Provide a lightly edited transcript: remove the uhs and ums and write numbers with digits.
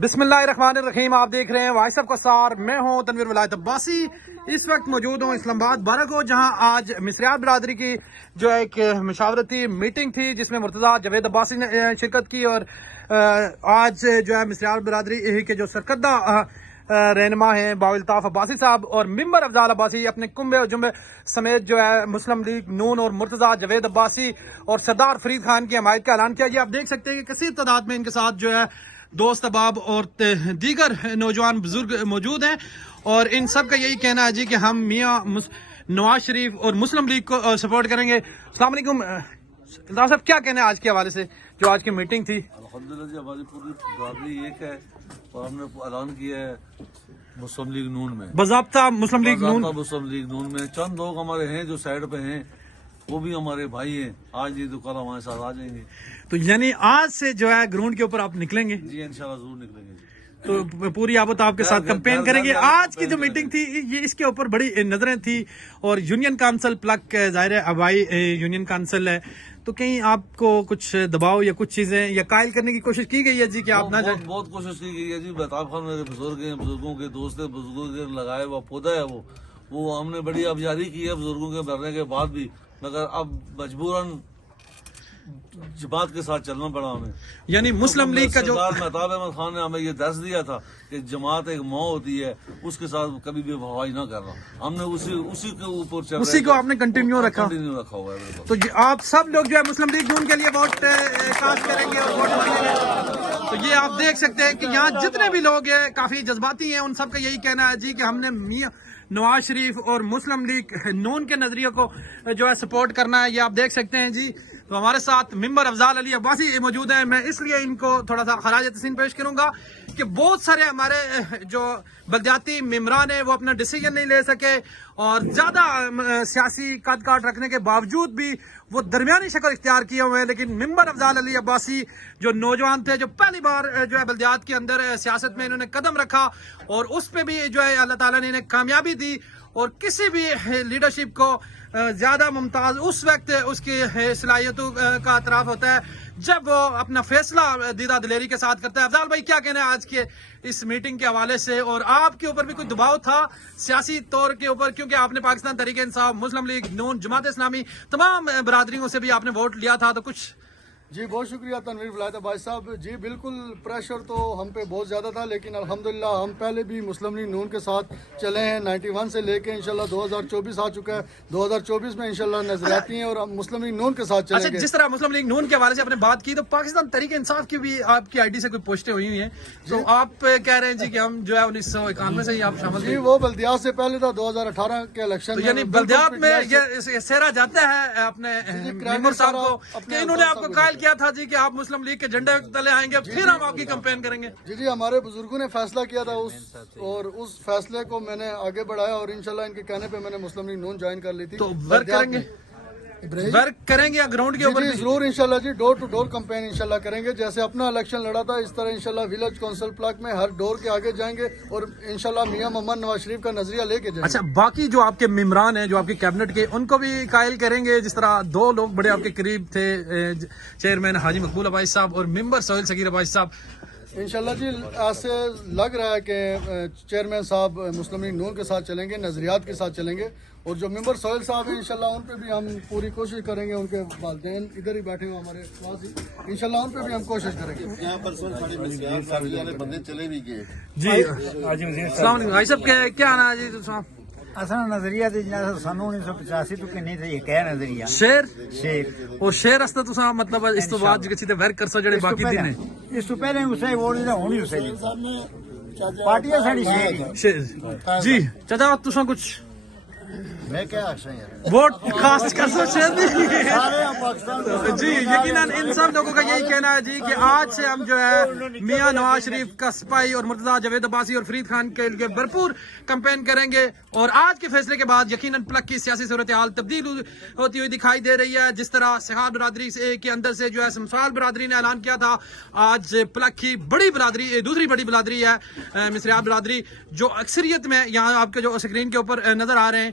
بسم اللہ الرحمن الرحیم. آپ دیکھ رہے ہیں وائس آف قصار. میں ہوں تنویر ولایت عباسی. اس وقت موجود ہوں اسلام آباد بارگو، جہاں آج مصریات برادری کی جو ایک مشاورتی میٹنگ تھی جس میں مرتضیٰ جاوید عباسی نے شرکت کی. اور آج جو ہے مصریات برادری کے جو سرکردہ رہنما ہیں باالطاف عباسی صاحب اور ممبر افضال عباسی اپنے کنبے و جنبے سمیت جو ہے مسلم لیگ نون اور مرتضیٰ جاوید عباسی اور سردار فرید خان کی حمایت کا اعلان کیا. یہ آپ دیکھ سکتے ہیں کہ کثیر تعداد میں ان کے ساتھ جو ہے دوست احباب اور دیگر نوجوان بزرگ موجود ہیں، اور ان سب کا یہی کہنا ہے جی کہ ہم میاں نواز شریف اور مسلم لیگ کو سپورٹ کریں گے. السلام علیکم الطاف صاحب، کیا کہنا ہے آج کے حوالے سے جو آج کی میٹنگ تھی؟ الحمدللہ جی، ہماری پوری برادری ایک ہے اور ہم نے اعلان کیا ہے مسلم لیگ نون میں، باضابطہ مسلم لیگ نون. مسلم لیگ نون میں چند لوگ ہمارے ہیں جو سائڈ پہ ہیں، وہ بھی ہمارے بھائی ہیں. آج نہیں تو کل ہمارے ساتھ آ جائیں گے. تو یعنی آج سے جو ہے گراؤنڈ کے اوپر آپ نکلیں گے؟ جی انشاءاللہ ضرور نکلیں گے. تو پوری آبت آپ کے ساتھ کمپین کریں گے. آج کی جو میٹنگ تھی یہ اس کے اوپر بڑی نظریں تھی، اور یونین کانسل پلک ظاہر ہے ہوائی یونین کانسل ہے، تو کہیں آپ کو کچھ دباؤ یا کچھ چیزیں یا قائل کرنے کی کوشش کی گئی ہے جی کہ آپ نہ جائیں؟ بہت کوشش کی گئی ہے جی. بہتاب خان میرے بزرگ ہیں، بزرگوں کے دوست ہیں، بزرگوں کے لگائے ہوا پودا ہے وہ ہم نے بڑی آبیاری کی ہے بزرگوں کے مرنے کے بعد بھی، مگر اب مجبوراً جماعت کے ساتھ چلنا پڑا ہمیں. یعنی مسلم لیگ کا جو سردار مہتاب احمد خان نے ہمیں یہ درس دیا تھا کہ جماعت ایک ماں ہوتی ہے، اس کے ساتھ کبھی بھی وفائی نہ کرنا. ہم نے اسی کے اوپر چل رہے، اسی کو آپ نے کنٹینیو رکھا ہوا ہے. تو آپ سب لوگ جو ہے مسلم لیگ نون کے لیے ووٹ کاسٹ کریں گے اور ووٹ مانگیں گے. تو یہ آپ دیکھ سکتے ہیں کہ یہاں جتنے بھی لوگ ہیں کافی جذباتی ہیں. ان سب کا یہی کہنا ہے جی کہ ہم نے میاں نواز شریف اور مسلم لیگ نون کے نظریے کو جو ہے سپورٹ کرنا ہے. یہ آپ دیکھ سکتے ہیں جی. تو ہمارے ساتھ ممبر افضال علی عباسی موجود ہیں. میں اس لیے ان کو تھوڑا سا خراج تحسین پیش کروں گا کہ بہت سارے ہمارے جو بلدیاتی ممبران ہیں وہ اپنا ڈیسیجن نہیں لے سکے، اور زیادہ سیاسی قد کاٹ رکھنے کے باوجود بھی وہ درمیانی شکل اختیار کیے ہوئے ہیں. لیکن ممبر افضال علی عباسی جو نوجوان تھے، جو پہلی بار جو ہے بلدیات کے اندر سیاست میں انہوں نے قدم رکھا، اور اس پہ بھی جو ہے اللہ تعالیٰ نے انہیں کامیابی دی. اور کسی بھی لیڈرشپ کو زیادہ ممتاز اس وقت اس کی صلاحیتوں کا اعتراف ہوتا ہے جب وہ اپنا فیصلہ دیدہ دلیری کے ساتھ کرتا ہے. افضال بھائی، کیا کہنا ہے آج کے اس میٹنگ کے حوالے سے؟ اور آپ کے اوپر بھی کوئی دباؤ تھا سیاسی طور کے اوپر، کیونکہ آپ نے پاکستان تحریک انصاف، مسلم لیگ نون، جماعت اسلامی تمام برادریوں سے بھی آپ نے ووٹ لیا تھا، تو کچھ؟ جی بہت شکریہ تنویر ولایت عباسی صاحب. جی بالکل پریشر تو ہم پہ بہت زیادہ تھا، لیکن الحمدللہ ہم پہلے بھی مسلم لیگ نون کے ساتھ چلے ہیں. 91 سے لے کے انشاءاللہ 2024 آ چکا ہے. 2024 میں انشاءاللہ نظریاتی ہیں اور ہم مسلم لیگ نون کے ساتھ چلیں گے. جس طرح مسلم لیگ نون کے حوالے سے آپ نے بات کی، تو پاکستان تحریک انصاف کی بھی آپ کی آئی ڈی سے کوئی پوسٹیں ہوئی ہیں، تو آپ کہہ رہے ہیں جی کہ ہم جو ہے 1991 سے ہی آپ شامل جی وہ بلدیات سے پہلے تھا 2018 کے الیکشن. یعنی بلدیات میں یہ سہرا جاتا ہے اپنے ممبر صاحب کو کہ انہوں نے آپ کو قائل کیا تھا جی کہ آپ مسلم لیگ کے جھنڈے تلے آئیں گے، پھر ہم آپ کی کمپین کریں گے. جی ہمارے بزرگوں نے فیصلہ کیا تھا اور اس فیصلے کو میں نے آگے بڑھایا، اور انشاءاللہ ان کے کہنے پہ میں نے مسلم لیگ نون جوائن کر لی تھی. تو ورک کریں گے گراؤنڈ کے اوپر؟ جی ضرور انشاءاللہ جی، ڈور ٹو ڈور کمپین انشاءاللہ کریں گے. جیسے اپنا الیکشن لڑا تھا اس طرح انشاءاللہ ولیج کونسل پلاک میں ہر ڈور کے آگے جائیں گے، اور انشاءاللہ میاں محمد نواز شریف کا نظریہ لے کے جائیں گے. اچھا، باقی جو آپ کے ممبران ہیں، جو آپ کی کیبنٹ کے، ان کو بھی قائل کریں گے؟ جس طرح دو لوگ بڑے آپ کے قریب تھے، چیئرمین حاجی مقبول عباسی صاحب اور ممبر سہیل صغیر عباسی صاحب. انشاءاللہ جی ایسے لگ رہا ہے کہ چیئرمین صاحب مسلم لیگ نون کے ساتھ چلیں گے، نظریات کے ساتھ چلیں گے. اور جو ممبر سہیل صاحب ہیں انشاءاللہ ان پہ بھی ہم پوری کوشش کریں گے. ان کے والدین ادھر ہی بیٹھے ہوئے ہمارے پاس ہی، انشاءاللہ ان پہ بھی ہم کوشش کریں گے. یہاں پر سارے بندے چلے بھی گئے. جی السلام علیکم بھائی صاحب، کیا آنا ہے جی تصاویر؟ اصل نظریہ سن 1985 تو کہ نہیں تھا یہ کہہ نظریہ شیر اور شیر رستا تصا مطلب اس تو بعد کسی تے ورک کرسو جڑے باقی دن ہیں. اس تو پہلے اسے ووٹ دینا ہونی اسے پارٹیاں ساڑی شیر جی چچا تساں کچھ میں کیا آخر یار ووٹ کاسٹ کر سو شیر جی. یقیناً ان سب لوگوں کا یہی کہنا ہے جی کہ آج سے ہم جو ہے میاں نواز شریف کا سپاہی اور مرتضیٰ جاوید عباسی اور فرید خان کے لیے بھرپور کمپین کریں گے. اور آج کے فیصلے کے بعد یقیناً پلک کی سیاسی صورتحال تبدیل ہوتی ہوئی دکھائی دے رہی ہے. جس طرح سہاد برادری کے اندر سے جو ہے سمسال برادری نے اعلان کیا تھا، آج پلک کی بڑی برادری، دوسری بڑی برادری ہے مصریات برادری، جو اکثریت میں یہاں آپ کے جو اسکرین کے اوپر نظر آ رہے ہیں،